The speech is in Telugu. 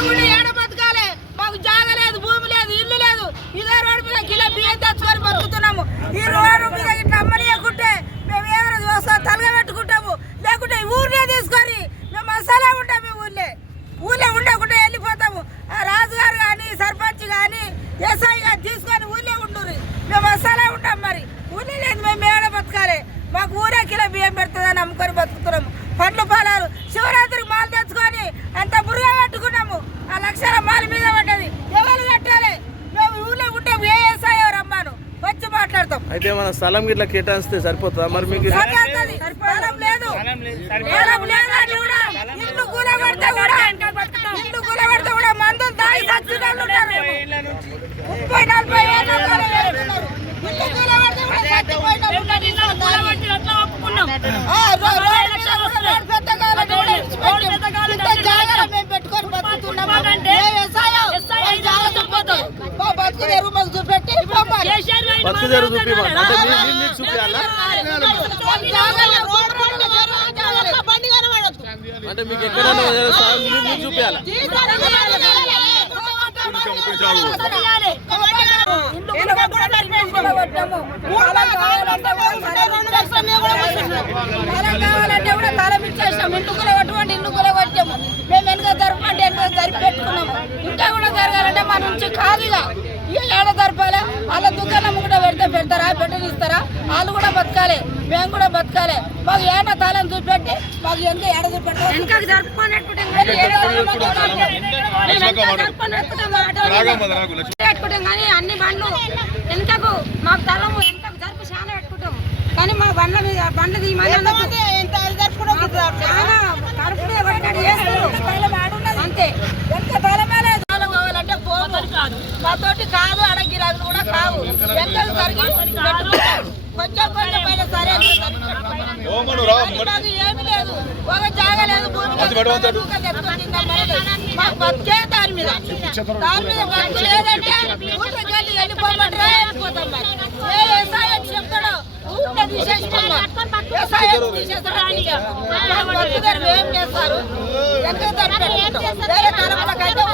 ఉండి ఏడ బతకాలి? మాకు జాగ లేదు భూమి లేదు ఇల్లు లేదు. ఇదే రోడ్డు మీద కిలో బియ్యం తెచ్చుకొని బతుకుతున్నాము. ఈ రోడ్డు మీద ఇట్లా అమ్మలేకుంటే మేము ఏదైనా చూస్తాం? తలగ పెట్టుకుంటాము లేకుంటే ఈ ఊర్లో తీసుకొని మేము మసాలా ఉంటాం ఈ ఊర్లే ఊళ్ళో ఉండకుండా వెళ్ళిపోతాము ఆ రాజుగారు కానీ సర్పంచ్ కానీ ఎస్ఐ గారు తీసుకొని ఊళ్ళో ఉండుర్రి మేము మసాలా ఉంటాం మరి ఊళ్ళో లేదు మేము ఏడ బతకాలి మాకు ఊరే కిలో బియ్యం పెడుతుందని అమ్ముకొని బతుకుతున్నాము పండ్లు పొలాలు శివరాత్రికి మాలు తెచ్చుకొని అంత బురుగా కట్టుకున్నాము లక్షల మాల మీద పడ్డది. ఎవరు కట్టాలి? మేము ఊళ్ళో ఉంటే ఏ ఎస్ఐ రమ్మాను వచ్చి మాట్లాడతాం. అయితే మన స్థలం గిట్లా కేటాయిస్తే సరిపోతుందా? మరి మీకు. స్థలం లేదు. స్థలం లేదని కూడా ఇల్లు కూలబడితే కూడా ఇల్లు కూలబడితే కూడా మందులు తాగి చచ్చిన వాళ్ళు ఉన్నారు. ముప్పై నలభై ఏళ్ళ కాలం వేస్తున్నారు. ఇల్లు కూలబడితే కూడా చచ్చిపోయిన వాళ్ళు ఉన్నారు. ఆ, రో- రోడ్డు మీద కూడా రోడ్డు పెద్ద కాలం కూడా ఇడిచిపెట్టి ఇంత జాగ్రత్త మేము పెట్టుకొని బతుకుతున్నాము. ఏ వ్యవసాయం? వాళ్ళు జాగ్రత్త చూపిపోతాం. మా బతుకు తెరువు మాకు చూపెట్టి పంపాలి. బతుకు చూపిమని అంటే మీ- మీ- మీకు చూపించాలా అంటే మీకు ఎక్కడైనా మీకు చూపించాలా కావాలంటే కూడా తాళం ఇచ్చేసాం ఇంటి కూడా కొట్టమంటే ఇంటి కూడా కొట్టాము మేము వెనుక జరపమంటే వెనుక జరిపి పెట్టుకున్నాము ఇంకా కూడా జరగాలంటే మన నుంచి ఖాళీగా ఇక ఏడ జరపాలి వాళ్ళ పెడతారా? పెట్టనిస్తారా వాళ్ళు కూడా బతకాలి. మేము కూడా బతకాలి. మాకు ఏడ తాళం చూపెట్టి మాకు ఎంత ఏడ చూపెట్టాలి వెనక జరుపుకున్నట్టుకుంటాం పెట్టుకుంటాం? కానీ అన్ని బండ్లు వెనకకు మాకు తలము వెనకకు జరుపు చాలా పెట్టుకుంటాం. కానీ మా బండ్ల మీద బండ్ల తీయమని కడుపు మీద కొట్టినట్టు చేస్తారు. అంతే ఎంత బలమే తాళం కావాలంటే పోము మాతోటి కాదు అడగిరాలు కూడా కావు. వెనకకు జరిగి. కొంచెం కొంచెం పైన సరే ఏమీ లేదు. ఒక జాగ లేదు భూమి. మాకు బతికే దాని మీద. దాని మీద బతుకు లేదంటే వెళ్ళి వెళ్ళిపోమంటారా వెళ్ళిపోతాం మరి? ఏ వ్యవసాయం చెప్తాడో ఊరికే తీసేస్తాం వ్యవసాయం తీసేస్తాడో బతుకు ఏం చేస్తారు? ఎంత ధర వేరే తరపులకైతే